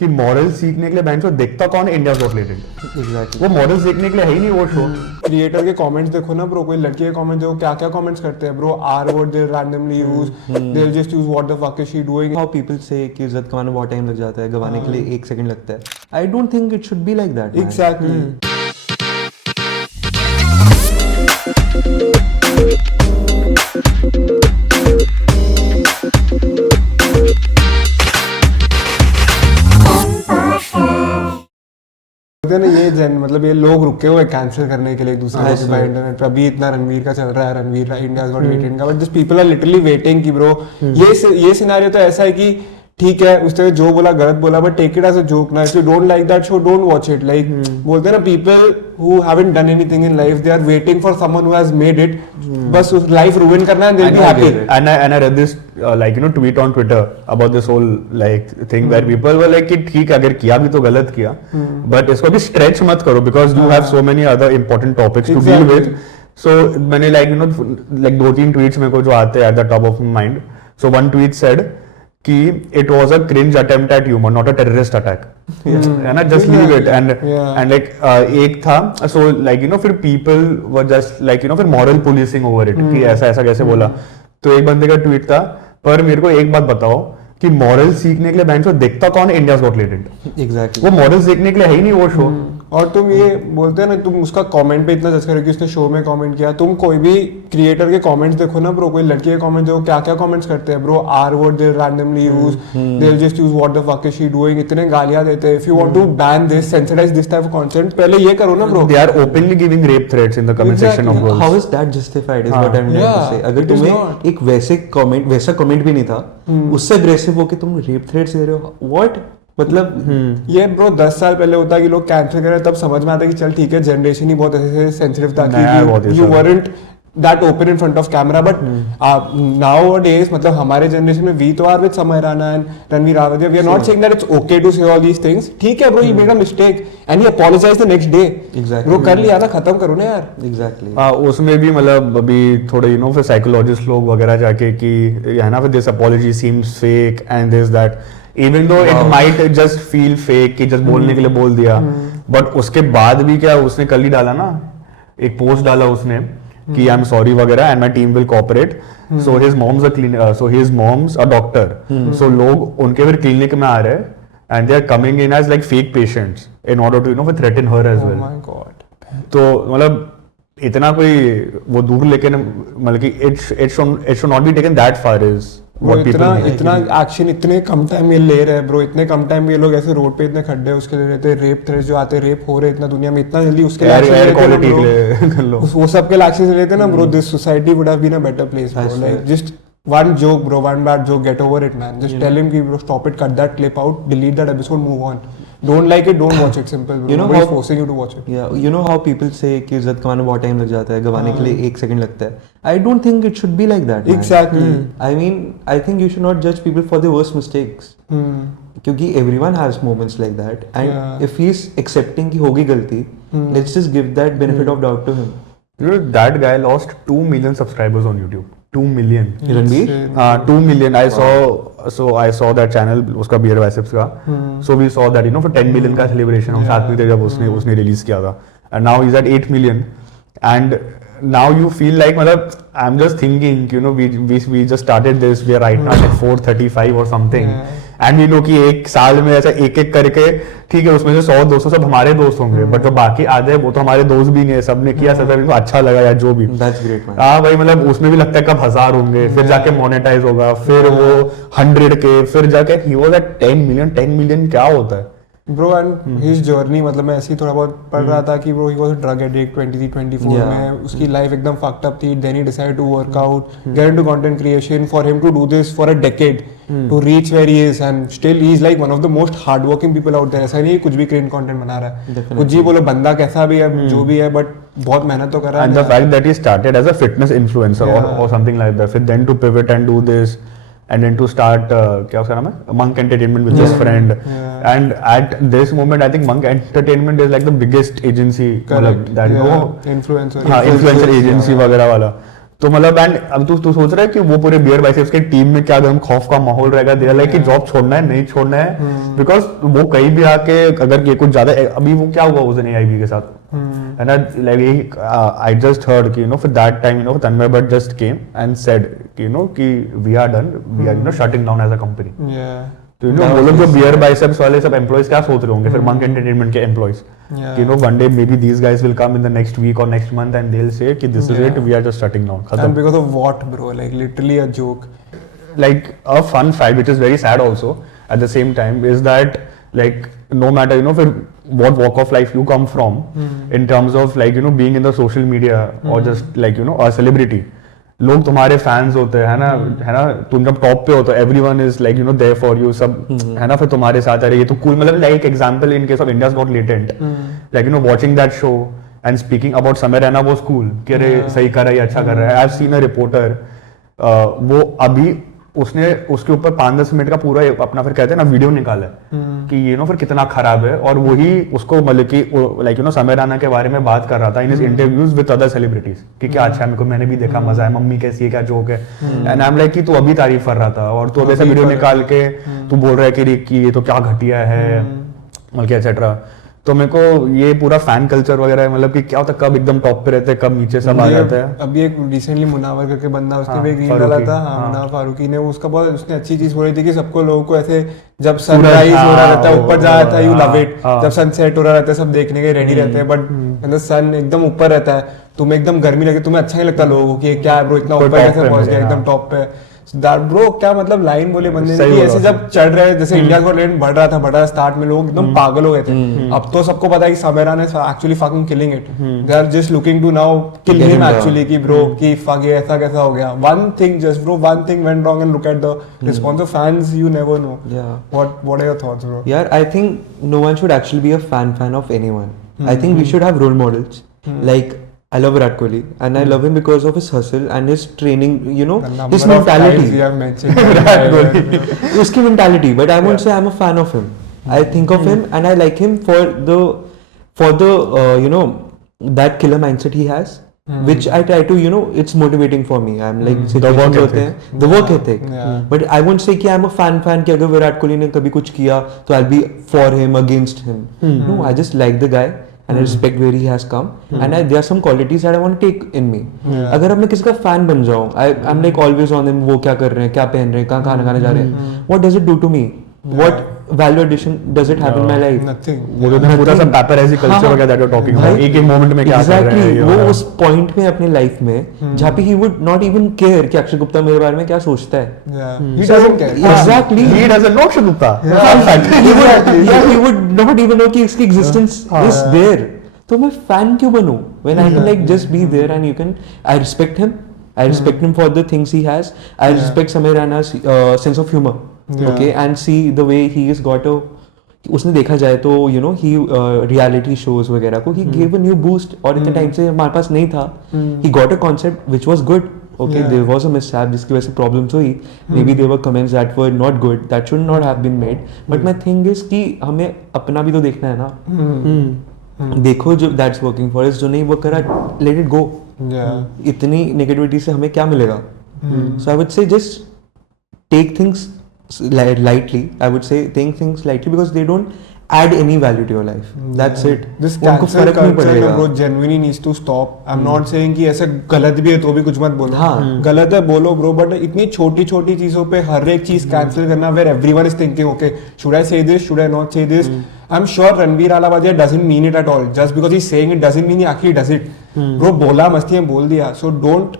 कि मॉरल सीखने के लिए बैंक देखता कौन इंडिया गॉट टैलेंट। एग्जैक्टली वो मॉरल सीखने के लिए है ही नहीं वो शो। क्रिएटर के कमेंट्स देखो ना ब्रो, कोई लड़की के कमेंट्स देखो क्या क्या कमेंट्स करते हैं bro. Are word they randomly use, they will just use what the fuck is she doing. How people say कि इज्जत कमाने बहुत टाइम लग जाता है, गवाने के लिए 1 सेकंड लगता है। I don't think it should be like that. Exactly. ना ये मतलब ये लोग रुके हुए कैंसिल करने के लिए एक दूसरे को बाय इंटरनेट पे। अभी इतना रणवीर का चल रहा है, रणवीर इंडिया गॉट टैलेंट का, but just people are literally waiting कि ब्रो ये सिनेरियो तो ऐसा है कि ठीक है उसने जो बोला गलत बोला, but take it as a joke ना। If you don't like that show don't watch it. Like बोलते हैं ना, people who haven't done anything in life they are waiting for someone who has made it, बस उस life ruin करना है, they will be happy. And I read this tweet on Twitter about this whole thing where people were like कि ठीक है अगर किया भी तो गलत किया, but इसको भी stretch मत करो because you have so many other important topics to deal with. So मैंने like 2-3 tweets मेरे को जो आते हैं at the top of my mind. So one tweet said कि it was a cringe attempt at humor, not a terrorist attack. है ना, just leave it. And like एक था, so फिर people were just फिर moral policing over it कि ऐसा ऐसा कैसे बोला। तो एक बंदे का ट्वीट था, पर मेरे को एक बात बताओ कि मॉरल सीखने के लिए बैंक देखता कौन इंडिया गॉट टैलेंट। एग्जैक्टली वो मॉरल सीखने के लिए है ही नहीं वो शो। और तुम ये बोलते हैं ना, तुम उसका कमेंट पे इतना जज करो कि उसने शो में कमेंट किया। तुम कोई भी क्रिएटर के कमेंट्स देखो ना ब्रो, कोई लड़की के कमेंट्स देखो क्या क्या कमेंट्स करते हैं bro. Are word they randomly use, they will just use what the fuck is she doing, इतने गालियां देते हैं। If you want to ban this, sensitize this type of content, पहले ये करो ना bro. They are openly giving rape threats in the comment section of girls. How is that justified is what I am trying to say. अगर तुम्हें एक वैसा comment भी नहीं था, उससे अग्रेसिव होके तुम रेप थ्रेट्स दे रहे हो, व्हाट मतलब। ये ब्रो 10 साल पहले होता कि लोग कैंसिल करे, तब समझ में आता कि चल ठीक है, जनरेशन ही बहुत ऐसे सेंसिटिव था कि you weren't that open in front of camera. But nowadays मतलब हमारे जनरेशन में वी तो are with Samay Raina and Ranveer Rawat, we are not saying that it's okay to say all these things. ठीक है bro, you made a mistake and you apologize the next day. Bro कर लिया ना, खत्म करो ना यार। एग्जैक्टली उसमें भी मतलब अभी थोड़े फिर साइकोलॉजिस्ट लोग वगैरह जाके कि है ना, फिर this apology seems fake and this that, even though it might just feel fake कि जस्ट बोलने के लिए बोल दिया। बट उसके बाद भी क्या उसने कल ही डाला ना, एक पोस्ट डाला उसने कि आई एम सॉरी वगैरह and my team will cooperate. So his mom's a doctor, so लोग उनके फिर क्लिनिक में आ रहे हैं and they are coming in as like fake patients in order to threaten her as well. My god. तो मतलब इतना कोई वो दूर लेके मतलब कि it should not be taken that far is वो इतना एक्शन इतने कम टाइम में ले रहे हैं ब्रो। इतने कम टाइम में ये लोग ऐसे रोड पे इतने खड्डे उसके लिए रहते हैं, रेप थ्रेट्स जो आते हैं, रेप हो रहे इतना दुनिया में, इतना जल्दी उसके वो सब के एक्शन लेते हैं ना bro. This society would have been a better place bro. Like just one joke bro, one bad joke, get over it man. Just tell him ki bro stop it, cut that clip out, delete that episode, move on. Don't like it, don't watch it, simple bro. Nobody's forcing you to watch it. Yeah, you know how people say कि इज्जत कमाने बहुत time लग जाता है, गवाने के लिए 1 second लगता है। I don't think it should be like that. Exactly. I mean, I think you should not judge people for their worst mistakes. क्योंकि everyone has moments like that, and if he's accepting कि होगी गलती, let's just give that benefit of doubt to him. You know, that guy lost 2 million subscribers on YouTube. 2 million. Ranveer? 2 million. I saw that channel उसका Beer Biceps का. So we saw that for 10 million का celebration हम साथ में थे जब उसने release किया था. And now he's at 8 million. And now you feel like मतलब I'm just thinking we just started this, we are right now at 435 or something. And we know कि एक साल में ऐसा एक एक करके ठीक है उसमें से 100-200 सब हमारे दोस्त होंगे, बट जो बाकी आधे वो तो हमारे दोस्त भी नहीं है। सबने किया, सब अच्छा लगा या जो भी। हाँ भाई, मतलब उसमें भी लगता है कब 1000 होंगे, फिर जाके मोनेटाइज होगा, फिर वो 100 के, फिर जाके he was at 10 million. 10 million क्या होता है ब्रो? एंड हिज जर्नी मतलब मैं ऐसे ही थोड़ा बहुत पढ़ रहा था कि bro he was a drug addict 23-24 में। उसकी लाइफ एकदम फक्ड अप थी। Then he decided to work out, get into content creation, for him to do this for a decade to reach where he is, and still he is like one of the most hard working people out there. ऐसा नहीं कुछ भी create content बना रहा है, कुछ ही बोलो बंदा कैसा भी है जो भी है, बट बहुत मेहनत तो कर रहा है। And the fact that he started as a fitness influencer और समथिंग लाइक दैट, फिर then to pivot and do this and then to start क्या उसका नाम है, Monk Entertainment with his friend. And at this moment I think Monk Entertainment is like the biggest agency that influencer agency वगैरह वाला। तो मतलब and अब तू सोच रहा है कि वो पूरे बियर बाइसेप्स के टीम में क्या एकदम खौफ का माहौल रहेगा, दे लाइक कि जॉब छोड़ना है नहीं छोड़ना है, बिकॉज वो कहीं भी आके अगर ये कुछ ज्यादा, अभी वो क्या हुआ उस दिन AIB के साथ, and I just heard कि for that time Tanmay Bhatt just came and said कि we are done, we are shutting down as a company. तो वो लोग जो बियर बाइसेप्स वाले सब एम्प्लॉइज क्या सोच रहे होंगे फिर मंक एंटरटेनमेंट के एम्प्लॉइज कि one day maybe these guys will come in the next week or next month and they'll say कि this is it, we are just shutting down, खत्म. And because of what, bro? Like literally a joke. Like a fun fact which is very sad also at the same time is that like no matter फिर what walk of life you come from in terms of like being in the social media or just like a celebrity, लोग तुम्हारे fans होते हैं, है ना, तुम जब top पे हो तो everyone is like there for you, सब है ना, फिर तुम्हारे साथ अरे ये तो कूल, मतलब like example in case of India's got latent, like watching that show and speaking about समय रैना वाज कूल कि अरे सही कर रहा है, अच्छा कर रहा है. I have seen a reporter, वो अभी उसने उसके ऊपर 5-10 मिनट का पूरा अपना फिर कहते हैं ना वीडियो निकाला है कि फिर कितना खराब है, और वही उसको मतलब कि लाइक समय राणा के बारे में बात कर रहा था in his interviews with other celebrities कि क्या अच्छा है, मेरे को मैंने भी देखा, मजा है, मम्मी कैसी है, क्या जोक है, एंड आई एम लाइक कि तू अभी तारीफ कर रहा था और तू अब ऐसा वीडियो निकाल के तू बोल रहा है कि ये तो क्या घटिया है मतलब एटसेट्रा. तो मेरे को ये पूरा फैन कल्चर वगैरह मतलब कि क्या होता है, कब एकदम टॉप पे रहते हैं, कब नीचे सब आ जाता है. अभी एक रिसेंटली मुनावर करके बंदा, उसने भी एक रील डाला था, मुनावर फारूकी ने, उसका बहुत उसने अच्छी चीज बोली थी कि सबको लोगों को ऐसे जब सनराइज हो रहा रहता है ऊपर जा रहा था, यू लव इट, जब सनसेट हो रहा रहता है सब देखने के रेडी रहते हैं, बट सन एकदम ऊपर रहता है, तुम्हें एकदम गर्मी लगे, तुम्हें अच्छा नहीं लगता लोगों को कि क्या है ब्रो इतना ऊपर कैसे पहुंच गया एकदम टॉप पे. ब्रो क्या मतलब लाइन बोले बंदे ने कि ऐसे जब चढ़ रहे जैसे इंडिया का रेट बढ़ रहा था स्टार्ट में, लोग एकदम पागल हो गए थे. अब तो सबको पता है कि Samay Raina is actually fucking killing it, they are just looking to now kill him actually कि ब्रो कि फक ये ऐसा कैसा हो गया. One thing just bro, one thing went wrong and look at the response of fans, you never know. What are your thoughts bro? यार I think no one should actually be a fan of anyone. I think we should have role models. Like I love Virat Kohli and I love him because of his hustle and his training, his mentality. Uski mentality, but I won't say I'm a fan of him. I think of him and I like him for the that killer mindset he has, which I try to it's motivating for me. I'm like the work ethic. But I won't say कि I'm a fan कि अगर विराट कोहली ने कभी कुछ किया तो I'll be for him against him. No, I just like the guy. And I respect where he has come, and there are some qualities that I want to take in me. अगर अब मैं किसी का fan बन जाऊँ, I'm like always on them, वो क्या कर रहे हैं, क्या पहन रहे हैं, कहाँ खाना खाने जा रहे हैं, what does it do to me? What value addition does it have in my life? Nothing. वो तो पूरा सब paparazzi culture वगैरह that you're talking about, एक मोमेंट में क्या कर रहे हैं, वो उस पॉइंट में अपने लाइफ में जहाँ पे he would not even care कि अक्षय गुप्ता मेरे बारे में क्या सोचता है. He doesn't care. Exactly. He doesn't know Akshay Gupta. He would not even know कि इसकी existence is there. तो मैं fan क्यों बनूं? When I can like just be there and you can, I respect him. I respect him for the things he has. I respect Samir Raina's sense of humor. Okay, and see the way he has got a, उसने देखा जाए तो he reality shows वगैरह को he gave a new boost, और इतने time से हमारे पास नहीं था. He got a concept which was good. Okay, there was a mishap जिसकी वजह से problems हुई. Maybe there were comments that were not good, that should not have been made. But my thing is कि हमें अपना भी तो देखना है ना. देखो जो that's working for us, जो नहीं work कर रहा, let it go. इतनी negativity से हमें क्या मिलेगा? So I would say just take things lightly. I would say take things lightly because they don't add any value to your life. That's it. This cancel culture bro genuinely needs to stop. I'm not saying कि ऐसे गलत भी है तो भी कुछ मत बोलो. हाँ. गलत है बोलो bro, but इतनी छोटी छोटी चीजों पे हर एक चीज cancel करना where everyone is thinking okay should I say this, should I not say this. I'm sure Ranveer Alabadia doesn't mean it at all. Just because he's saying it doesn't mean he actually does it. Bro बोला मस्ती में बोल दिया. So don't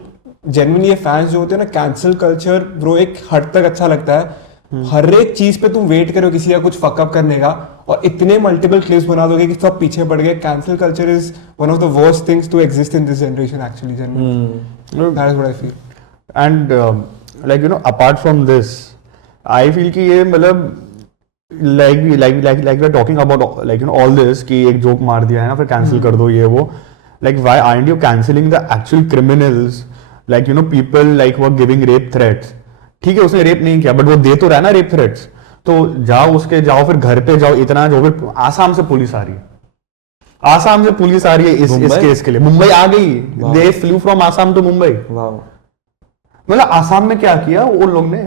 genuinely ये fans जो होते हैं ना cancel culture bro एक हद तक अच्छा लगता है. हर एक चीज पे तुम वेट करो किसी का कुछ फकअप करने का और इतने मल्टीपल क्लिप्स बना दोगे कि सब पीछे पड़ गए. Cancel culture is one of the worst things to exist in this generation actually. That is what I feel. And like apart from this I feel कि ये मतलब like we're talking about like all this कि एक joke मार दिया है ना फिर कैंसिल कर दो ये वो. like why aren't you cancelling the actual criminals, like people like who are giving rape threats. ठीक है उसने रेप नहीं किया बट वो दे तो रहा है ना रेप थ्रेट्स, तो जाओ फिर घर पे जाओ. इतना जो फिर आसाम से पुलिस आ रही है, आसाम से पुलिस आ रही है इस मुंबई? केस के लिए, मुंबई आ गई, they flew from Assam to Mumbai. Wow, मतलब आसाम में क्या किया वो लोग ने,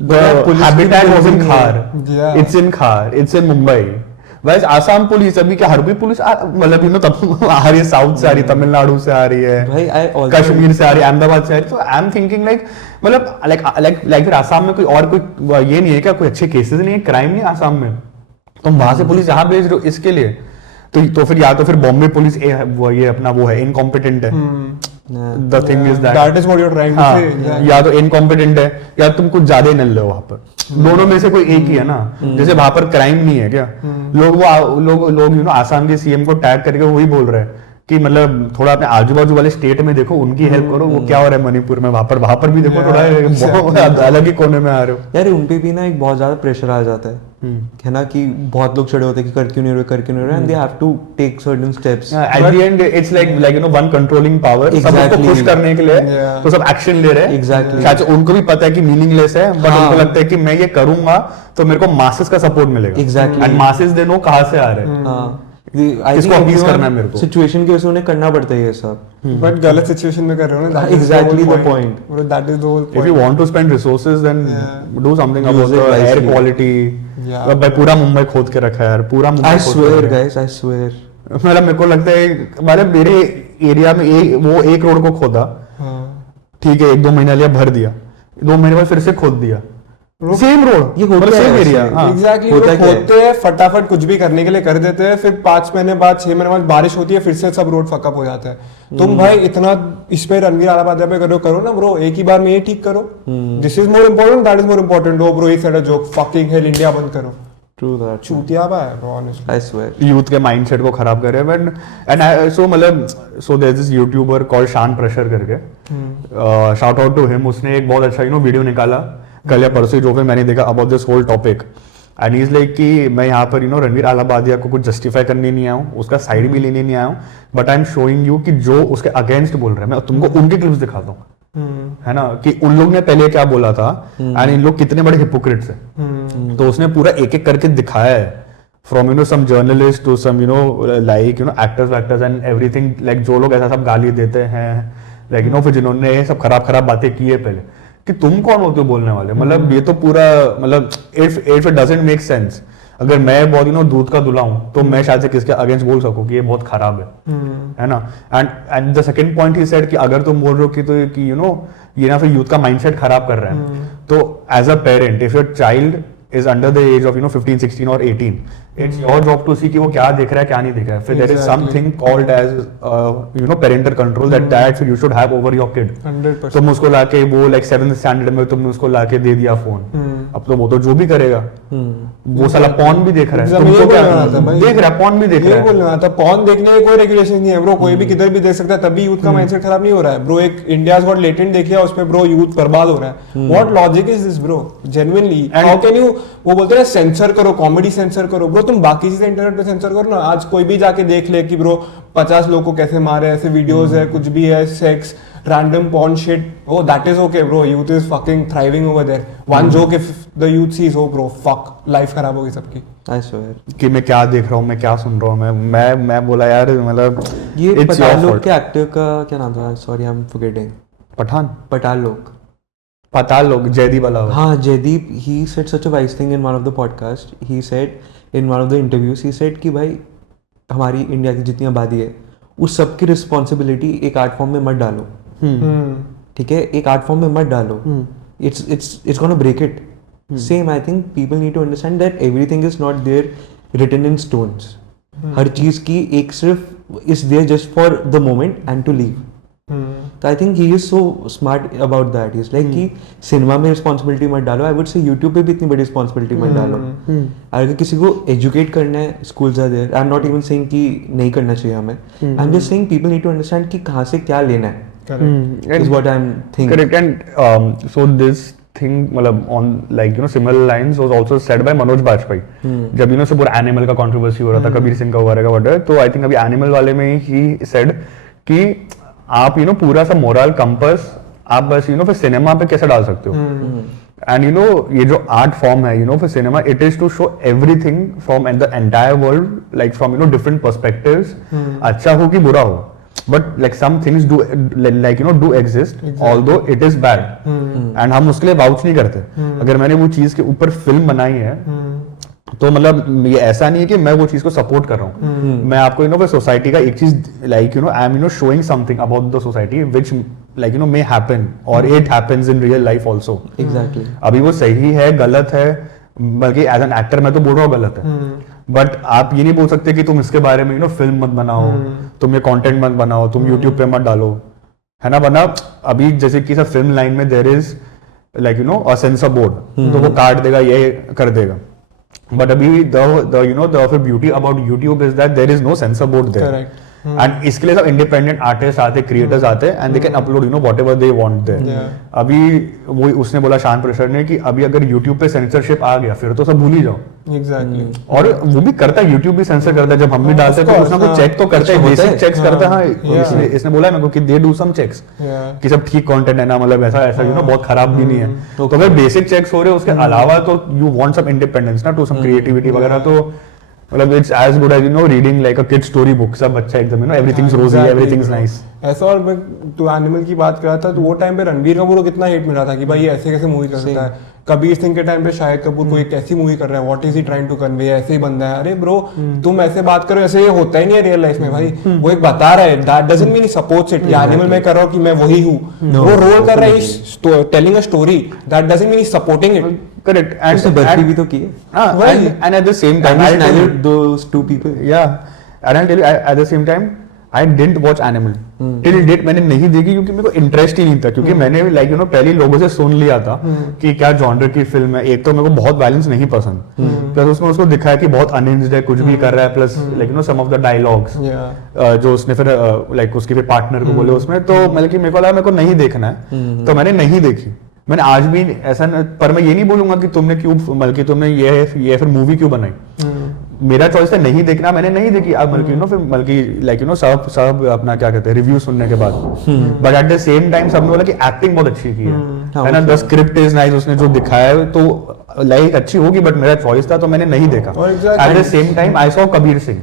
police हैबिटेट की was in building Khar, Yeah. It's in Khar, it's इन मुंबई। वैसे आसाम पुलिस अभी क्या, हर कोई पुलिस मतलब यू नो तब आ रही है, साउथ से आ रही है, तमिलनाडु से आ रही है, भाई I also कश्मीर से आ रही है, अहमदाबाद से आ रही है। तो आई एम थिंकिंग लाइक मतलब लाइक फिर आसाम में कोई और कोई ये नहीं है क्या, कोई अच्छे केसेस नहीं है, क्राइम नहीं है आसाम में, तुम वहां से पुलिस यहाँ भेज रहे हो इसके लिए? तो फिर या तो फिर बॉम्बे पुलिस ये अपना वो है, इनकॉम्पिटेंट है। The thing is That is what you're trying to हाँ, say. Exactly. या तो इनकॉम्पिटेंट है या तुम कुछ ज्यादा ही नल रहे हो वहां पर, दोनों में से कोई एक ही है ना। जैसे वहां पर क्राइम नहीं है क्या, लोग यू नो आसाम के सीएम को टैग करके वही बोल रहे हैं कि मतलब थोड़ा अपने आजू बाजू वाले स्टेट में देखो, उनकी हेल्प करो। वो क्या हो रहा है मणिपुर में, वहां पर भी देखो, थोड़ा अलग ही कोने में आ रहे हो यार उन पे भी ना एक बहुत ज्यादा प्रेशर आ जाता है ना, कि बहुत लोग चढ़े होते हैं कि कर क्यों नहीं रहे, and they have to take certain steps. At the end it's like you know one controlling power, सब उसको Exactly. खुश करने के लिए Yeah. तो सब एक्शन ले रहे हैं। Exactly. शायद उनको भी पता है कि मीनिंगलेस है, बट हाँ. उनको लगता है कि मैं ये करूंगा तो मेरे को मासेस का सपोर्ट मिलेगा। Exactly. And masses they know कहां से आ रहे हैं। हाँ, किसको appease करना है मेरे को? सिचुएशन की वजह से उन्हें करना पड़ता है ये सब। But गलत सिचुएशन में कर रहे हो ना, that is Exactly the the whole point. Bro, that is the whole If you point. want to spend resources, then Yeah. do something about Use it the air wisely. quality. Yeah. भाई पूरा मुंबई खोद के रखा है यार, पूरा Mumbai I खोद के swear रखा है। guys, I swear. मतलब मेरे को लगता है मतलब मेरे एरिया में वो एक रोड को खोदा, हाँ. ठीक है, 1-2 महीना लिया, भर दिया, 2 महीने बाद फिर से खोद दिया, सेम रोड, ये होता है सेम ऐसे। एरिया। Exactly, होता लोग क्या है? खोदते हैं फटाफट, कुछ भी करने के लिए कर देते हैं, फिर 5 महीने बाद 6 महीने बाद बारिश होती है, फिर से सब रोड फकअप हो जाता है। तुम भाई इतना इस पे रणवीर आलापादिया पे करो ना ब्रो, एक ही बार में ये ठीक करो। This is more important, that is more important. Oh bro, ये said a joke, fucking hell, India बंद करो। True that. चूतिया बा है bro, honestly. I swear. Youth के माइंडसेट को खराब करे। बट एंड सो मतलब so there is this YouTuber called Shaan pressure करके, शाउट आउट टू हिम। उसने एक बहुत अच्छा वीडियो निकाला कल या परसों, जो फिर मैंने देखा about this whole topic. And is like कि मैं यहाँ पर रणवीर आलापादिया को कुछ जस्टिफाई करने नहीं आया हूँ, उसका साइड भी लेने नहीं आया हूँ, but I am showing you कि जो उसके अगेंस्ट बोल रहे हैं, मैं तुमको उनके क्लिप्स दिखाता हूँ, है ना, कि उन लोग ने पहले क्या बोला था एंड इन लोग कितने बड़े हिपोक्रेट्स हैं। तो उसने पूरा एक एक करके दिखाया है, from some journalist to some like actors and everything, like जो लोग ऐसा सब गाली देते हैं, लाइक फिर जिन्होंने ये सब खराब बातें की है पहले, कि तुम कौन होते हो बोलने वाले। मतलब ये तो पूरा मतलब if it doesn't make sense, अगर मैं बहुत दूध का दुला हूं तो मैं शायद से किसके अगेंस्ट बोल सकूं कि ये बहुत खराब है ना। And the second point he said कि अगर तुम बोल रहे हो कि तो कि ये ना फिर यूथ का माइंडसेट खराब कर रहे हैं, तो as a parent if your child is under the age of 15, 16 or 18, it's your job to see कि वो क्या देख रहा है क्या नहीं देख रहा है। फिर there is something called as parental control that you should have over your kid। 100%। तुम उसको लाके वो लाइक 7th स्टैंडर्ड में तुमने उसको लाके दे दिया फोन, अब तो वो तो जो भी करेगा, वो साला पॉर्न भी देख रहा है, तुमको क्या देख रहा है, पॉर्न भी देख रहा है। बोलना था, पॉर्न देखने में कोई रेगुलेशन नहीं है ब्रो, कोई भी किधर भी देख सकता है, तभी यूथ का माइंडसेट खराब नहीं हो रहा है ब्रो। एक इंडियाज गॉट लेटेंट देखिए, उसमें ब्रो यूथ बर्बाद हो रहा है। What logic is this bro, genuinely? How can you, वो बोलते हैं सेंसर करो, कॉमेडी सेंसर करो ब्रो, तुम बाकी चीजें इंटरनेट पे सेंसर करो ना। आज कोई भी जाके देख ले कि ब्रो 50 लोगों को कैसे मारे, ऐसे वीडियोस है, कुछ भी है, sex, random porn shit, oh that is okay bro, youth is fucking thriving over there। one joke if the youth sees, oh bro fuck, life खराब होगी सबकी। I swear। कि मैं क्या देख रहा हूँ, मैं क्या सुन रहा हूँ, मैं बोला यार मतलब ये it's your पठान लोग fault। के एक्टर का क्या नाम था, sorry I am forgetting. Pathan लोग, पता लोग जयदीप वाला। हाँ Jaideep, he said such a wise thing in one of the podcast। he said in one of the interviews, he said कि भाई हमारी इंडिया की जितनी आबादी है उस सब की रिस्पॉन्सिबिलिटी एक आर्ट फॉर्म में मत डालो, ठीक है, एक आर्ट फॉर्म में मत डालो, it's gonna break it। same I think people need to understand that everything is not there written in stones। हर चीज की एक सिर्फ is there just for the moment and to leave। तो I think he is so smart about that. Is like कि cinema में responsibility मत डालो, I would say YouTube पे भी इतनी बड़ी रिस्पॉन्सिबिलिटी मत डालो। अगर किसी को एजुकेट करना है, schools are there. I am not even saying कि नहीं करना चाहिए हमें, I am just saying people need to understand कि कहाँ से क्या लेना है, is what I am thinking. Correct. And so this thing मतलब on like similar lines was also said by Manoj Bajpayee, जब से पूरा एनिमल का कंट्रोवर्सी हो रहा था, कबीर सिंह का हुआ रहेगा वट। तो आई थिंक अभी एनिमल वाले में ही सेड कि आप पूरा सा मोरल कंपास आप बस फिर सिनेमा पे कैसे डाल सकते हो, एंड यू नो ये जो आर्ट फॉर्म है, you know for cinema, it is to show everything from the entire world, like from you know different perspectives, अच्छा हो कि बुरा हो, but like some things do like you know do exist although it is bad, and हम उसके लिए vouch नहीं करते। अगर मैंने वो चीज के ऊपर फिल्म बनाई है तो मतलब ये ऐसा नहीं है कि मैं वो चीज को सपोर्ट कर रहा हूँ, मैं आपको यू नो सोसाइटी का एक चीज like you know I am you know showing something about the society which like you know may happen और it happens in real life also. Exactly. अभी वो सही है गलत है, बल्कि एज एन एक्टर मैं तो बोल रहा हूँ गलत है, बट आप ये नहीं बोल सकते कि तुम इसके बारे में यू नो फिल्म मत बनाओ, तुम ये कंटेंट मत बनाओ, तुम यूट्यूब पे मत डालो, है ना। वरना अभी जैसे कि सब फिल्म लाइन में there is like you know a censor board, तो वो काट देगा, ये कर देगा, बट अभी the you know the beauty about YouTube is that there is no censor board there. Correct. And इसके लिए सब इंडिपेंडेंट आर्टिस्ट आते, क्रिएटर्स आते हैं, and they can upload you know whatever they want there. अभी वो उसने बोला शान प्रशर ने कि अभी अगर YouTube पे सेंसरशिप आ गया फिर तो सब भूल ही जाओ। एग्जैक्टली। और वो भी करता है, YouTube भी सेंसर करता है, जब हम भी डालते हैं तो कुछ ना कुछ चेक तो करते हैं, बेसिक चेक्स करता है। हाँ, इसने बोला मेरे को कि दे डू सम चेक्स कि सब ठीक कंटेंट है ना, मतलब ऐसा ऐसा यू नो बहुत खराब भी नहीं है। तो अगर बेसिक चेक्स हो रहे हैं उसके अलावा तो यू वांट सम इंडिपेंडेंस ना, टू सम क्रिएटिविटी वगैरह, तो मतलब it's as good as you know reading like a kid story book. सब अच्छा एकदम you know everything's rosy, everything's nice ऐसा। और मैं तो एनिमल की बात कर रहा था, तो वो टाइम पे रणबीर कपूर को कितना हिट मिला था कि भाई ये ऐसे कैसे मूवी कर सकता है। कबीर सिंह के टाइम पे शाहिद कपूर कोई कैसी मूवी कर रहा है, what is he trying to convey, ऐसे ही बंदा है। अरे ब्रो तुम ऐसे बात करो, ऐसे होता ही नहीं है रियल लाइफ में भाई। वो एक बता रहा है, that doesn't mean he supports it. या एनिमल में कर रहा हूं कि मैं वही हूं, वो रोल कर रहा है telling a story, that doesn't mean he supporting it. Correct. And उसने बर्फी भी तो की है। and at the same time, I married those two people. Yeah, and I'll tell you, at the same time, I didn't watch Animal. Till date मैंने नहीं देखी क्योंकि मेरे को इंटरेस्ट ही नहीं था, क्योंकि मैंने लाइक यू नो पहले लोगों से सुन लिया था कि क्या जॉनर की फिल्म है। एक तो मेरे को बहुत वायलेंस नहीं पसंद, प्लस उसमें उसको दिखाया कि बहुत अनहिंज्ड है, कुछ भी कर रहा है, plus like you know some of the dialogues जो उसने फिर लाइक उसके फिर पार्टनर को बोले उसमें, तो मतलब कि मेरे को लगा मेरे को नहीं देखना है, तो मैंने नहीं देखी। मैंने आज भी ऐसा पर मैं ये नहीं बोलूंगा कि तुमने क्यों बल्कि तुमने ये फिर मूवी क्यों बनाई। मेरा चॉइस था नहीं देखना, मैंने नहीं देखी। अब बल्कि नो फिर बल्कि लाइक यू नो सब अपना क्या कहते हैं रिव्यू सुनने के बाद, but at the same time सबने बोला कि एक्टिंग बहुत अच्छी की है ना, द स्क्रिप्ट इज नाइस, उसने जो दिखाया है तो लाइक अच्छी होगी, बट मेरा चॉइस था तो मैंने नहीं देखा। At the same time I saw Kabir Singh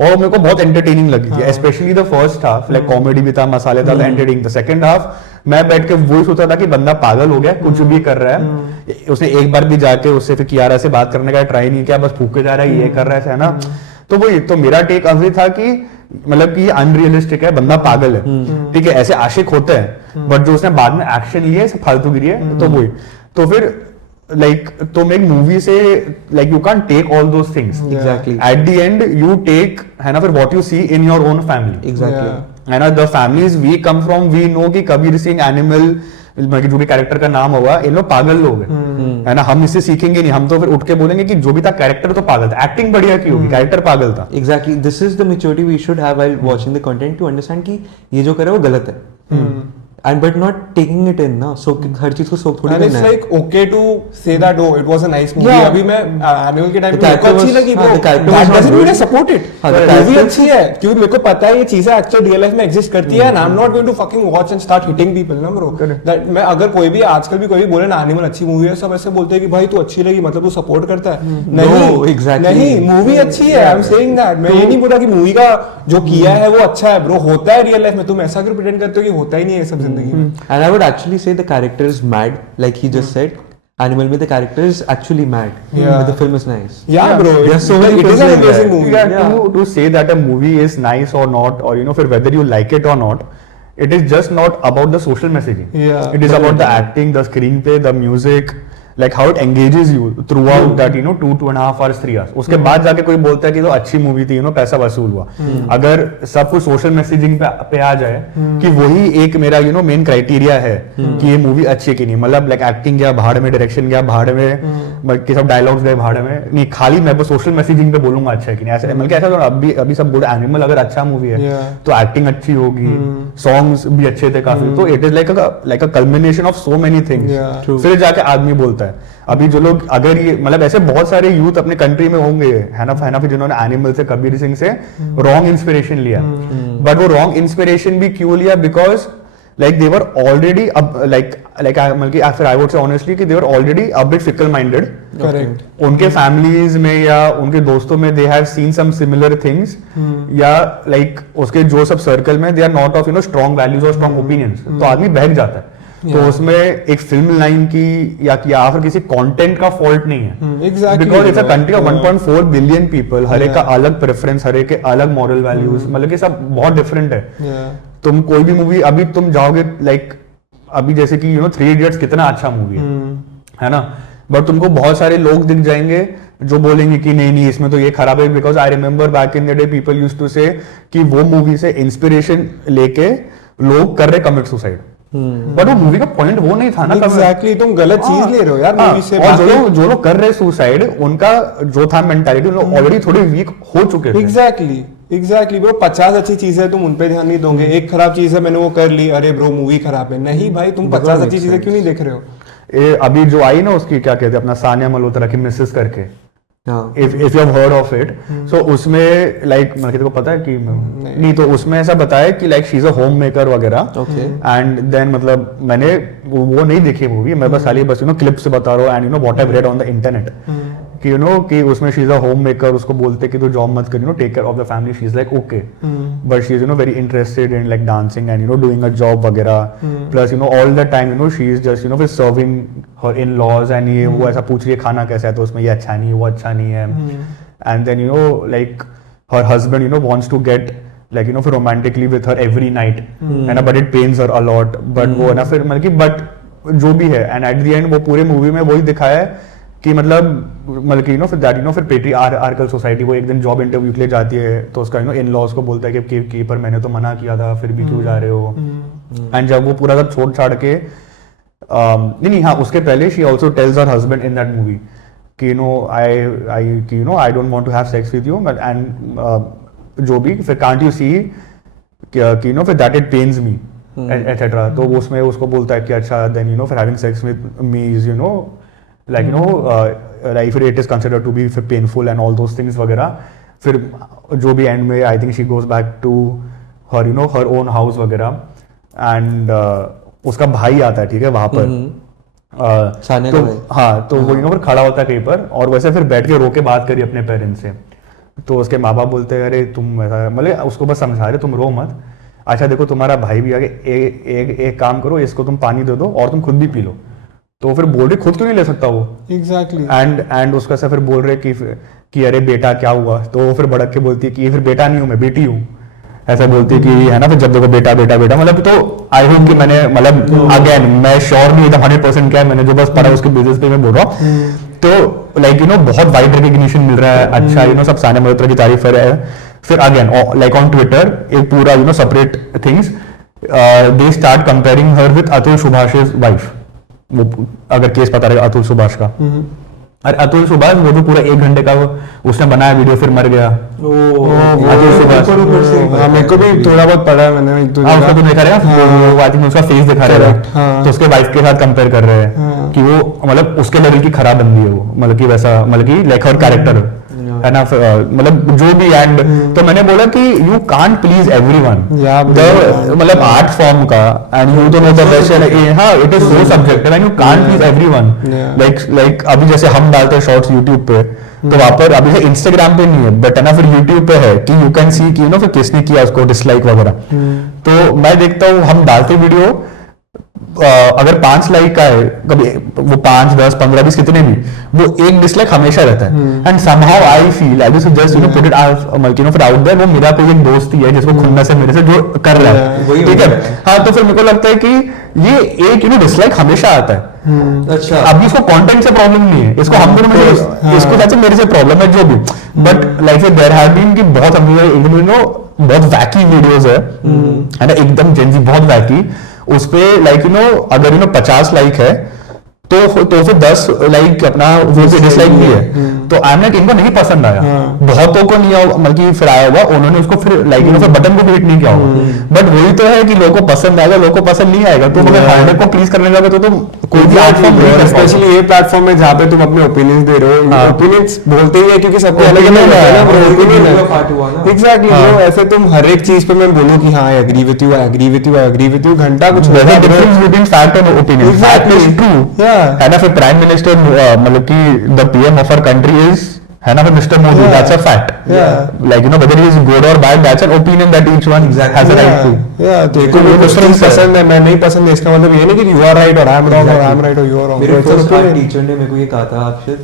और मेरे को बहुत एंटरटेनिंग लगी थी, specially the first half, like comedy भी था, मसालेदार था, एंटरटेनिंग। द सेकंड हाफ मैं बैठ के वही सोचा था कि बंदा पागल हो गया, कुछ भी कर रहा है। उसने एक बार भी जाके उससे फिर कियारा से बात करने का ट्राई नहीं किया, बस फूके जा रहा है, ये कर रहा है ना। तो वही तो मेरा टेक अभी था कि मतलब कि ये अनरियलिस्टिक है, बंदा पागल है, ठीक है, ऐसे आशिक होते हैं, बट जो उसने बाद में एक्शन लिए फालतूगिरी है। तो वही तो फिर like तुम एक मूवी से like you can't take all those things exactly at the end you take है ना फिर what you see in your own family exactly है ना, the families we come from we know कि कबीर सिंह एनिमल जो भी कैरेक्टर का नाम होगा इन लोग पागल लोग हैं, है ना। हम इससे सीखेंगे नहीं, हम तो फिर उठ के बोलेंगे कि जो भी था कैरेक्टर तो पागल था, एक्टिंग बढ़िया की होगी, कैरेक्टर पागल था। exactly this is the maturity we should have while watching the content to understand कि ये जो कर रहा है वो गलत है, and but not taking it in ना, so हर चीज को सोच थोड़ी करना है। It's like okay to say that oh it was a nice movie। Yeah. अभी मैं एनिमल के टाइम The पे मेरे को character अच्छी was- लगी हाँ, bro, the character that was not doesn't mean I good. support it। हाँ, the मूवी character- अच्छी है क्योंकि मेरे को पता है ये चीजें एक्चुअली रियल लाइफ में एग्जिस्ट करती है, and I'm not going to fucking watch and start hitting people ना bro। That मैं अगर कोई भी आजकल भी कोई भी बोले ना एनिमल अच्छी मूवी है, सब ऐसे बोलते हैं कि भाई तू अच्छी लगी मतलब तू सपोर्ट करता है। नहीं exactly। नहीं, मूवी अच्छी है, आई एम सेइंग दैट। मैं ये नहीं बोला कि मूवी का जो किया है वो अच्छा है ब्रो, होता है रियल लाइफ में। तुम ऐसा क्यों प्रिटेंड करते हो कि होता ही नहीं है सब जिंदगी में। And I would actually say the character is mad, like he just said. Animal में the character is actually mad, but the film is nice. Yeah bro, There are so many it is films an like amazing that. movie। Yeah, to say that a movie is nice or not, or you know फिर whether you like it or not, it is just not about the social messaging. Yeah, it is about the acting, the screenplay, the music, like how it engages you throughout that you know 2.5 hours 3 hours। उसके बाद जाके कोई बोलता है कि तो अच्छी movie थी, you know पैसा वसूल हुआ। अगर सब कुछ सोशल मैसेजिंग पे आ जाए कि वही एक मेरा you know मेन क्राइटेरिया है कि ये मूवी अच्छी है कि नहीं, मतलब लाइक एक्टिंग गया भाड़ में, डायरेक्शन गया भाड़ में, कि सब डायलॉग्स गए भाड़ में, नहीं खाली मैं बस सोशल मैसेजिंग पे बोलूंगा अच्छा है कि नहीं, ऐसा मतलब ऐसा तो अभी सब बोल एनिमल अगर अच्छा मूवी है तो एक्टिंग अच्छी होगी, सॉन्ग्स भी अच्छे थे काफी, तो it is like a culmination of so many things, फिर जाके आदमी बोलता है। अभी जो लोग अगर ये मतलब ऐसे बहुत सारे यूथ अपने कंट्री में होंगे है ना फिर जिन्होंने एनिमल से कबीर सिंह से रॉन्ग इंस्पिरेशन लिया, बट वो रॉन्ग इंस्पिरेशन भी क्यों लिया, because like they were already I would say honestly कि they were already a bit fickle minded. Correct. उनके families में या उनके दोस्तों में they have seen some similar things या like उसके जो सब circle में they are not of strong values or strong opinions. तो आदमी बहक जाता है. तो उसमें एक फिल्म लाइन की या फिर किसी कंटेंट का फॉल्ट नहीं है. Exactly. Because it's a country of 1.4 billion people, हर एक का अलग प्रेफरेंस, हर एक के अलग मॉरल वैल्यूज, मतलब कि सब बहुत डिफरेंट है. तुम कोई भी मूवी अभी तुम जाओगे लाइक अभी जैसे कि थ्री इडियट्स कितना अच्छा मूवी है ना, बट तुमको बहुत सारे लोग दिख जाएंगे जो बोलेंगे कि नहीं इसमें तो ये खराब है. Because I remember back in the day people used to say कि वो मूवी से इंस्पिरेशन लेके लोग कर रहे कमिट सुसाइड. बट वो मूवी का पॉइंट वो नहीं था ना. एग्जैक्टली, तुम गलत चीज ले रहे हो यार मूवी से. और जो लोग कर रहे सुसाइड उनका जो था मेंटालिटी ऑलरेडी थोड़ी वीक हो चुके थे. एग्जैक्टली ब्रो, 50 अच्छी चीज है तुम उन पे ध्यान नहीं दोगे. एक खराब चीज है मैंने वो कर ली, अरे ब्रो मूवी खराब है. नहीं भाई, तुम 50 अच्छी चीजें क्यों नहीं देख रहे हो. अभी जो आई ना उसकी क्या कहते हैं अपना सानिया मल्होत्रा की मिसेस करके, if you have heard of it, so उसमें like मतलब को पता है कि नहीं, तो उसमें ऐसा बताया कि like she's a homemaker वगैरह. and then मतलब मैंने वो नहीं देखी मूवी, मैं बस खाली क्लिप से बता रहा हूँ. and what I've read on the internet कि कि उसमें she's a homemaker, उसको बोलते कि तू जॉब मत कर, take care of the family. she's like okay, but she's very interested in like dancing and doing a job वगैरह. plus all the time she is just serving her in-laws and ये वो ऐसा पूछ रही है खाना कैसा है, तो उसमें ये अच्छा नहीं है वो अच्छा नहीं है. and then like her husband wants to get like romantically with her every night, है ना, but it pains her a lot. but वो ना फिर मतलब but जो भी है, and at the end वो पूरे मूवी में वही दिखाया है कि मतलब फिर दैट फिर पेट्रियार्कल सोसाइटी. वो एक दिन जॉब इंटरव्यू के लिए जाती है तो उसका इन लॉज को बोलता है कि पर मैंने तो मना किया था, फिर भी क्यों जा रहे हो. एंड जब वो पूरा सब छोड़ छाड़ के नहीं हाँ उसके पहले she also tells her husband in that movie कि I don't want to have sex with you, and जो भी फिर कांट यू सी कि फिर that it pains me etcetera. तो वो उसमें उसको बोलता है कि अच्छा देन फिर having sex with me is like like it is considered to be painful and all those things वगैरह. फिर जो भी एंड में I think she goes back to her her own house वगैरह. एंड उसका भाई आता है ठीक है वहां पर. तो हाँ तो वो फिर खड़ा होता है कहीं पर और वैसे फिर बैठ के रो के बात करी अपने पेरेंट्स से. तो उसके माँ बाप बोलते हैं अरे तुम ऐसा मतलब उसको बस समझा रहे तुम रो मत. अच्छा देखो तुम्हारा भाई भी आगे एक काम करो, इसको तुम पानी दे दो और तुम खुद भी पी लो. तो फिर बोल रही खुद क्यों नहीं ले सकता वो. एग्जैक्टली. एंड उसका ऐसा फिर बोल रहे कि अरे बेटा क्या हुआ. तो वो फिर भड़क के बोलती है कि ये फिर बेटा नहीं हूँ मैं बेटी हूँ, ऐसा बोलती है कि है ना. फिर जब देखो बेटा बेटा बेटा मतलब तो आई होप कि मैंने मतलब अगेन मैं श्योर नहीं था 100% क्या है, मैंने जो बस पढ़ा उसके बेसिस पे मैं बोल रहा हूँ. तो लाइक बहुत वाइड रिकग्निशन मिल रहा है. अच्छा सब सानिया मल्होत्रा की तारीफ कर रहे हैं. फिर अगेन लाइक ऑन ट्विटर एक पूरा separate things they start comparing her with Atul Subhash wife. वो अगर केस पता रहेगा अतुल सुभाष का. अरे अतुल सुभाष वो तो पूरा 1 घंटे का उसने बनाया वीडियो फिर मर गया. अतुल सुभाष मेरे को भी थोड़ा बहुत पढ़ा है मैंने. उसका तो देखा रहेगा आई थिंक उसका फेस दिखा रहा है. तो उसके वाइफ के साथ कंपेयर कर रहे हैं कि वो मतलब उसके लेवल की खराब बंदी है वो, मतलब कि वैसा मतलब कि लाइक हर कैरेक्टर है ना मतलब जो भी. एंड तो मैंने बोला कि यू कांट प्लीज एवरीवन, मतलब आर्ट फॉर्म का and you don't know the best. हाँ it is so subjective and you can't please everyone. Like अभी जैसे हम डालते हैं शॉर्ट्स यूट्यूब पे तो वहां पर अभी से इंस्टाग्राम पे नहीं है बट है ना फिर यूट्यूब पे है कि यू कैन सी कि फिर किसने किया उसको डिसलाइक वगैरह. तो मैं देखता हूँ हम डालते वीडियो अगर 5 लाइक का है कभी वो 5, 10, 15, 20 कितने भी वो एक डिसलाइक हमेशा रहता है. And somehow I feel I just put it फिर आउट देयर वो मेरा कोई एक दोस्त ही है जिसको खुन्नस है मेरे से जो कर रहा है ठीक है. हाँ तो फिर मेरे को लगता है कि ये एक डिसलाइक हमेशा आता है. अच्छा अभी इसको कंटेंट से प्रॉब्लम नहीं है, इसको हम दोनों में इसको चाहे मेरे से प्रॉब्लम है जो भी. But like there have been कि बहुत बहुत वैकी वीडियोस है ना एकदम जेंजी बहुत वैकी. उस पे लाइक अगर 50 लाइक है तो फिर 10 लाइक अपना डिसलाइक भी है. तो आई एम लाइक इनको नहीं पसंद आया, बहुतों को नहीं आया, बल्कि फिर आया होगा, उन्होंने उसको फिर लाइक फिर बटन को क्लिक नहीं किया होगा, बट वही तो है कि लोगों को पसंद आएगा, लोगों को पसंद नहीं आएगा, तो अगर 100 को प्लीज करने लगे तो तुम कोई भी प्लेटफॉर्म नहीं कर पाओगे। स्पेशली ये प्लेटफॉर्म में जहाँ पे तुम अपने ओपिनियंस दे रहे हो, ओपिनियंस बोलते ही है क्योंकि सबके अलग अलग होता है ना, ओपिनियन है एग्जैक्टली। जो ऐसे तुम हर एक चीज पे मैं बोलूं कि हाँ I agree with you, I agree with you, I agree with you, घंटा कुछ There's a difference between fact and opinion. Fact is true. Yeah. And if a prime minister, मतलब कि the PM of our country is, है ना, Mr. Modi, that's a fact. Yeah. Like whether he is good or bad, that's an opinion that each one has a right to. Yeah, देखो वो कुछ चीज पसंद है, मैं नहीं पसंद है, इसका मतलब ये नहीं कि you are right or I am wrong or I am right or you are wrong. मेरे फर्स्ट आर्ट टीचर ने मेरे को ये कहा था, अक्षत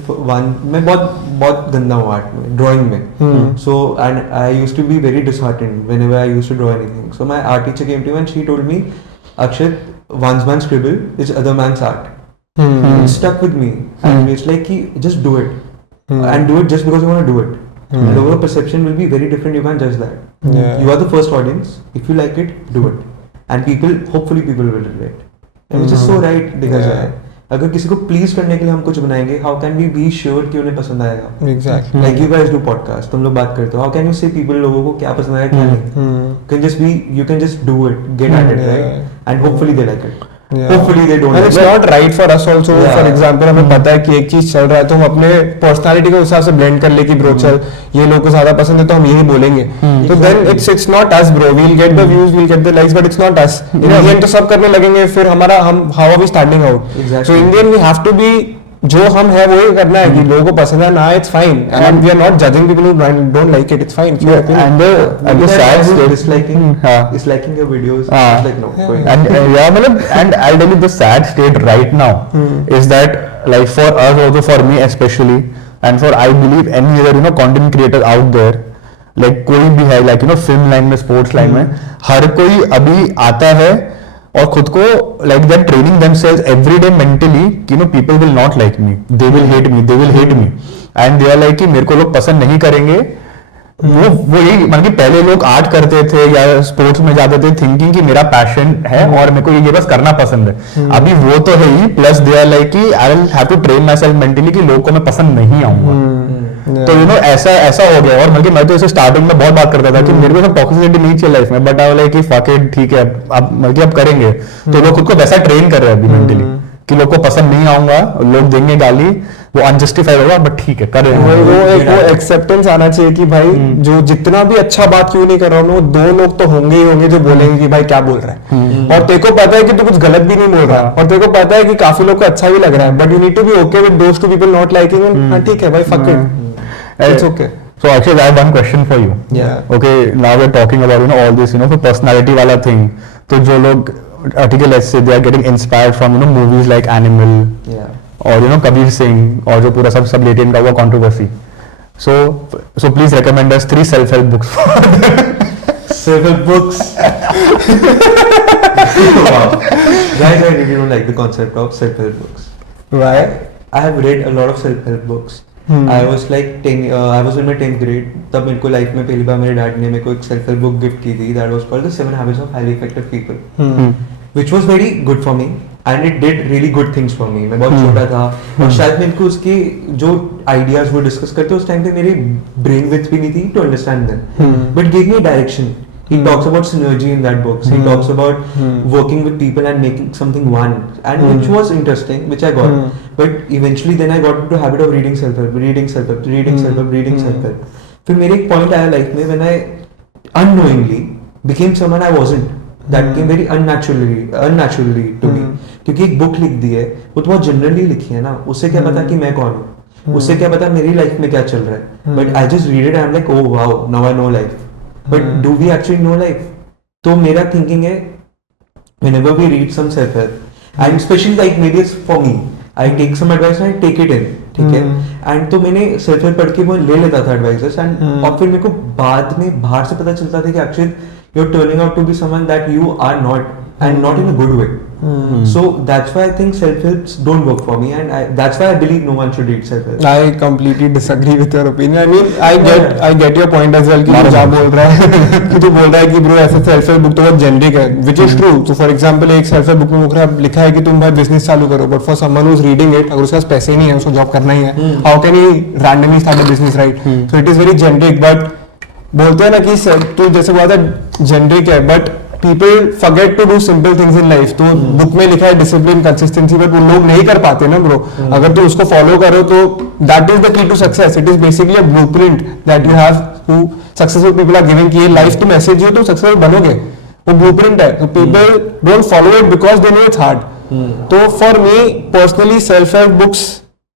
मैं बहुत गंदा हूँ आर्ट में, ड्राइंग में, so and I used to be very disheartened whenever I used to draw anything, so my art teacher came to me and she told me, Akshat, one's man scribble is other man's art. It stuck with me, and it's like just do it, and do it just because you want to do it. And overall perception will be very different. You can't judge that. Yeah. You are the first audience. If you like it, do it, and hopefully people will relate. And it's just so right. देखा जाए, अगर किसी को please करने के लिए हम कुछ बनाएंगे, how can we be sure कि उन्हें पसंद आएगा? Exactly like you guys do podcast, तुम लोग बात करते हो, how can you say people, लोगों को क्या पसंद आएगा क्या नहीं? You can just do it, get at it, right? And hopefully they like it. Hopefully they don't. And it's not right for us also. For example, हमें पता है कि एक चीज चल रहा है तो हम अपने पर्सनालिटी के हिसाब से ब्लेंड कर ले कि ब्रो चल ये लोग को ज्यादा पसंद है तो हम यही बोलेंगे, तो then it's not us bro, we'll get the views, we'll get the likes, but it's not us. In the end तो सब करने लगेंगे, फिर हमारा how are we standing out? So in the end we have to be, जो हम है वो ही करना है कि लोगों को पसंद है ना, it's fine, and we are not judging people who don't like it, it's fine. And the sad state, disliking your videos, it's like no. And मतलब, and I'll tell you the sad state right now is that like for us also, for me especially, and for I believe any other content creator out there, like कोई भी है like film line में, sports line में, हर कोई अभी आता है और खुद को like they're training themselves every day mentally कि people will not like me, they will hate me, they will hate me, and they are like कि मेरे को लोग पसंद नहीं करेंगे। वो यही मतलब कि पहले लोग आर्ट करते थे या स्पोर्ट्स में जाते थे थिंकिंग कि मेरा पैशन है और मेरे को ये बस करना पसंद है, अभी वो तो है ही, प्लस दे आर लाइक कि I will have to train myself mentally कि लोगों को मैं पसंद नहीं आऊंगा। तो ऐसा हो गया। और बल्कि मैं तो इसे स्टार्टिंग में बहुत बात करता था कि मेरे को सब टॉक्सिसिटी नहीं चाहिए लाइफ में, बट आई लाइक कि फक इट, ठीक है अब करेंगे। तो लोग खुद को वैसा ट्रेन कर रहे हैं अभी मेंटली कि लोग को पसंद नहीं आऊंगा, लोग देंगे गाली, वो अनजस्टिफाइड होगा, बट ठीक है कर रहे हैं। वो एक्सेप्टेंस आना चाहिए कि भाई जो जितना भी अच्छा बात क्यों नहीं कर रहा हूँ, दो लोग तो होंगे ही होंगे जो बोलेंगे कि भाई क्या बोल रहा है, और तेरे को पता है कि तू कुछ गलत भी नहीं बोल रहा, और तेरे को पता है कि काफी लोग को अच्छा भी लग रहा है, but you need to be okay with those to people not liking, ठीक है भाई fuck it, it's okay. So actually I have one question for you. Yeah. Okay, now we're talking about all this for personality वाला thing. तो जो लोग ठीक है, let's say they are getting inspired from movies like Animal, और कबीर सिंह, और जो पूरा सब लेटेंट का हुआ controversy. So please recommend us 3 self-help books. Self-help books. Wow. Guys, I really don't like the concept of self-help books. Why? I have read a lot of self-help books. I was like I was in my 10th grade. तब मेरे को life में पहली बार मेरे dad ने मेरे को एक सेल्फ हेल्प बुक गिफ्ट की थी, that was called The 7 Habits of Highly Effective People, which was very good for me and it did really good things for me. मैं बहुत छोटा था और शायद मेरे को उसके जो आइडियाज वो डिस्कस करते उस टाइम पे मेरी ब्रेन विड्थ भी नहीं थी to understand them, but gave me a direction. He talks about synergy in that book. He talks about working with people and making something one, and which was interesting, which I got. But eventually, then I got into the habit of reading self-help, reading self-help, reading self-help, reading self-help. फिर मेरे एक point आया life में when I unknowingly became someone I wasn't. That came very unnaturally to me. क्योंकि एक book लिख दी है, वो तो बहुत generally लिखी है ना, उससे क्या पता कि मैं कौन हूँ, उससे क्या पता मेरी life में क्या चल रहा है. But I just read it and I'm like, oh wow, now I know life. But do we actually know life? तो मेरा thinking है, whenever we read some self-help, and especially like maybe it's for me, I take some advice and I take it in, ठीक है? And तो मैंने self-help पढ़ के वो ले लेता था advices, and और फिर मेरे को बाद में बाहर से पता चलता था कि actually you're turning out to be someone that you are not. and not in a good way. So that's why I think self-helps don't work for me, and that's why I believe no one should read self-help. I completely disagree with your opinion. I mean, I get your point as well कि तू क्या बोल रहा है कि तू बोल रहा है कि ब्रो ऐसे सेल्फ हेल्प बुक तो बहुत जेनरिक है, which is true. तो फॉर एग्जांपल एक सेल्फ हेल्प बुक में लिखा है कि तुम भाई बिजनेस चालू करो, but for someone who is reading it, अगर उसके पास पैसे नहीं है, उसको जॉब करना ही है, how can he randomly start a business, right? So it is very generic. But बोलते हैं ना कि तू जैसे बोला था जेनरिक है, but people forget to do simple things in life. तो बुक में लिखा है डिसिप्लिन, कंसिस्टेंसी, बट वो लोग नहीं कर पाते ना ब्रो. अगर तू उसको फॉलो करो तो that is the key to success. It is basically a blueprint that you have to successful people are giving कि ये लाइफ तुम ऐसे जियो तुम सक्सेसफुल बनोगे. वो ब्लूप्रिंट है. तो people don't follow it because they know it's hard. तो for me personally self help books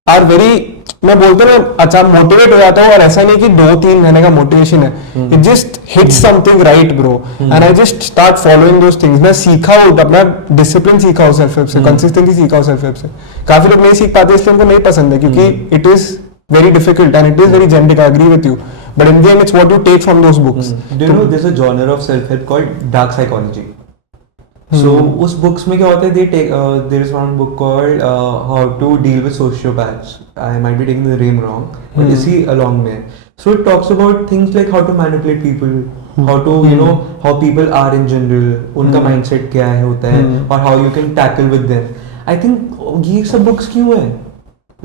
are very, मैं बोलता हूँ अच्छा मोटिवेट हो जाता हूँ, और ऐसा नहीं कि 2-3 महीने का मोटिवेशन है. It just hits something right bro, and I just start following those things. मैं सीखा हूँ, अपना डिसिप्लिन सीखा हूँ सेल्फ हेल्प से, कंसिस्टेंसी सीखा हूँ सेल्फ हेल्प से. काफी लोग नहीं सीख पाते, इसलिए उनको नहीं पसंद है, क्योंकि it is very difficult and it is very generic. I agree with you, but in the end it's what you take from those books. Do you know there's a genre of self-help called dark psychology? So उस books में क्या होता है, they take there is one book called how to deal with sociopaths. I might be taking the name wrong, but इसी along में. So it talks about things like how to manipulate people, how to you know how people are in general, उनका mindset क्या है होता है, और how you can tackle with them. I think ये सब books क्यों है?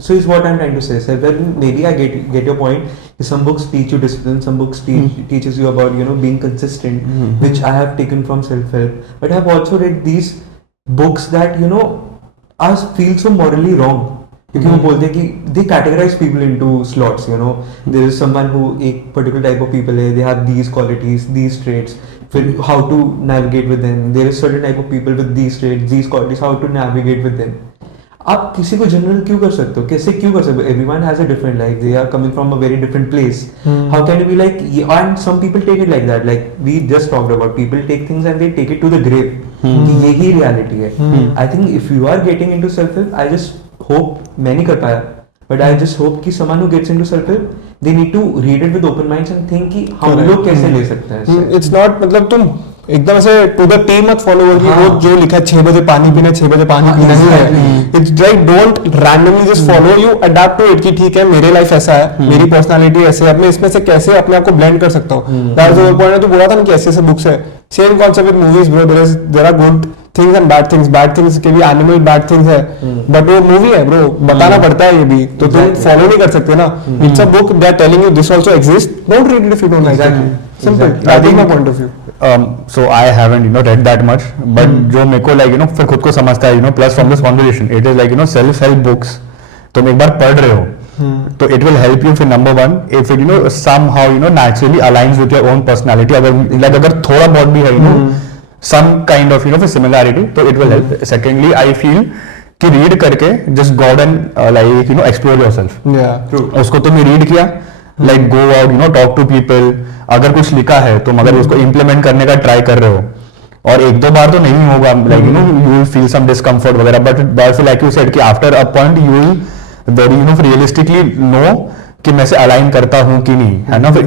So is what I'm trying to say. So maybe I get your point. Some books teach you discipline, some books teaches you about being consistent, which I have taken from self-help. But I have also read these books that I feel so morally wrong. क्योंकि वो बोलते हैं कि they categorize people into slots. There is someone who एक particular type of people है, they have these qualities, these traits. फिर how to navigate with them. There is certain type of people with these traits, these qualities, how to navigate with them. आप किसी को general क्यों कर सकते हो, कैसे क्यों कर सकते हो? Everyone has a different life, they are coming from a very different place. How can you be like, and some people take it like that, like we just talked about, people take things and they take it to the grave कि यही reality है. I think if you are getting into self help, I just hope, मैं नहीं कर पाया, but I just hope कि someone who gets into self help, they need to read it with open minds and think कि हम लोग कैसे ले सकते हैं. इट्स नॉट, मतलब तुम एकदम ऐसे टू द टी मत फॉलो करो कि वो जो लिखा है 6 बजे पानी पीना, 6 बजे पानी पीना ही है. It's like don't randomly just follow, you adapt to it कि ठीक है मेरी लाइफ ऐसा है, मेरी पर्सनालिटी ऐसे है, अब मैं इसमें से कैसे अपने आप को ब्लेंड कर सकता हूँ. That's the point. तो बोला था ना कि ऐसे बुक्स है. Same concept with movies bro. There are good things and bad things. Bad things के भी एनिमल बैड थिंग्स है, बट वो मूवी है ब्रो, बताना पड़ता है ये भी, तो तुम फॉलो नहीं कर सकते ना. It's a book, they are telling you this also exist, don't read it if you don't like it. Simple. That is my point of view. So I haven't read that much, but जो मेरे को फिर खुद को समझता है plus from this conversation it is like self help books तुम एक बार पढ़ रहे हो तो it will help you for number one if it somehow naturally aligns with your own personality. अगर थोड़ा बहुत भी है some kind of similarity तो it will help. Secondly I feel कि read करके just go out and explore yourself. True. उसको तुमने read किया, like go out talk to people. अगर कुछ लिखा है तुम अगर उसको इम्प्लीमेंट करने का ट्राई कर रहे हो, और 1-2 बार तो नहीं होगा, like you will feel some discomfort वगैरह, बट लाइक यू सेड कि after a point you will very realistically know कि मैं से अलाइन करता हूँ कि नहीं, है ना. फिर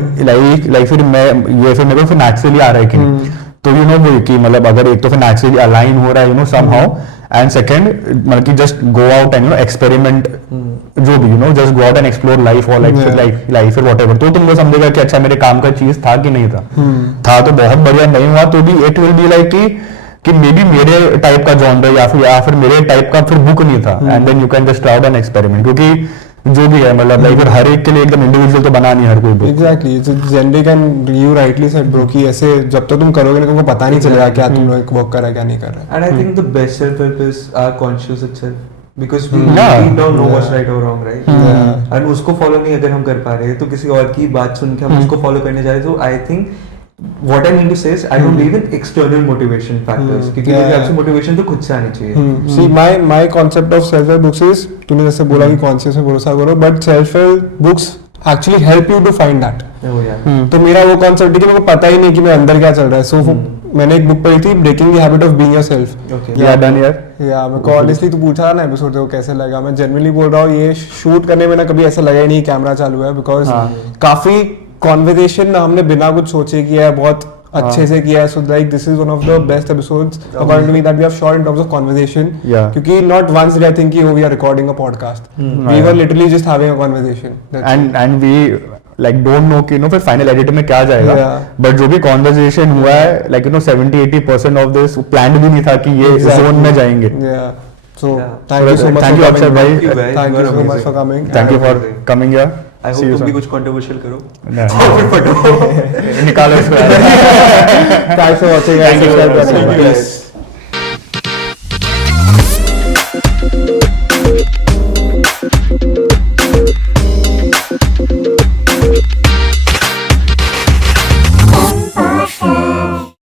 लाइक फिर मेरे को फिर नेचुरली आ रहा है कि नहीं. तो वो कि मतलब अगर एक तो फिर नेचुरली अलाइन हो रहा है समहाउ, एंड सेकंड मतलब कि just go out and experiment, जो भी just go out and explore life, और लाइफ और व्हाटएवर. तो तुमको समझेगा कि अच्छा मेरे काम का चीज था कि नहीं था तो बहुत बढ़िया, नहीं हुआ तो भी इट विल बी लाइक कि मे बी मेरे टाइप का जॉनर या फिर मेरे टाइप का फिर बुक नहीं था, and then you can just try out and experiment. क्योंकि जो भी है मतलब लाइक हर एक के लिए एकदम इंडिविजुअल तो बना नहीं हर कोई book. Exactly. It's generic and you rightly said bro कि ऐसे जब तक तुम करोगे ना तुमको पता नहीं चलेगा क्या तुम लोग वर्क कर रहा है क्या नहीं कर रहा है. And I think the best self help is our conscious itself, because we don't know what's right or wrong, right? and उसको follow नहीं अगर हम कर पा रहे हैं तो किसी और की बात सुन के हम उसको follow करने जा रहे हैं. तो I think what I mean to say is I don't believe in external motivation factors, क्योंकि मुझे आपसे motivation तो खुद से आनी चाहिए. See my concept of self help books is, तूने जैसे बोला कि conscious में भरोसा करो, but self help books actually help you to find that. तो मेरा वो concept है कि मेरे को पता ही नहीं कि मैं अंदर क्या चल रहा है. So मैंने एक बुक पढ़ी थी, breaking the habit of being yourself. Done यार. मेरे को ऑनेस्टली तू पूछा ना एपिसोड को कैसे लगा, मैं जेन्युइनली बोल रहा हूँ ये शूट करने में ना कभी ऐसा लगा ही नहीं कैमरा चालू है, बिकॉज काफी कॉन्वर्सेशन ना हमने बिना कुछ सोचे किया है, बहुत अच्छे से किया है. So like this is one of the best episodes according to me that we have shot in terms of conversation. Yeah. क्योंकि not once did I think कि we are recording a podcast. We were literally just having a conversation. That's it. and we like don't know कि फिर final edit में क्या जाएगा. Yeah. But जो भी conversation हुआ है like 70-80% of this planned भी नहीं था कि ये Exactly. zone में जाएंगे. Yeah. So Yeah. thank you so much Thank for you, coming. Akshay bhai. Thank you, guys. Thank You you are so much amazing. for coming. Thank you for amazing. coming here. I hope See you तुम भी soon. कुछ controversial करो. नहीं. निकालो इसको. Thanks for watching. Thank you. Subscribe करें. Thank you, guys.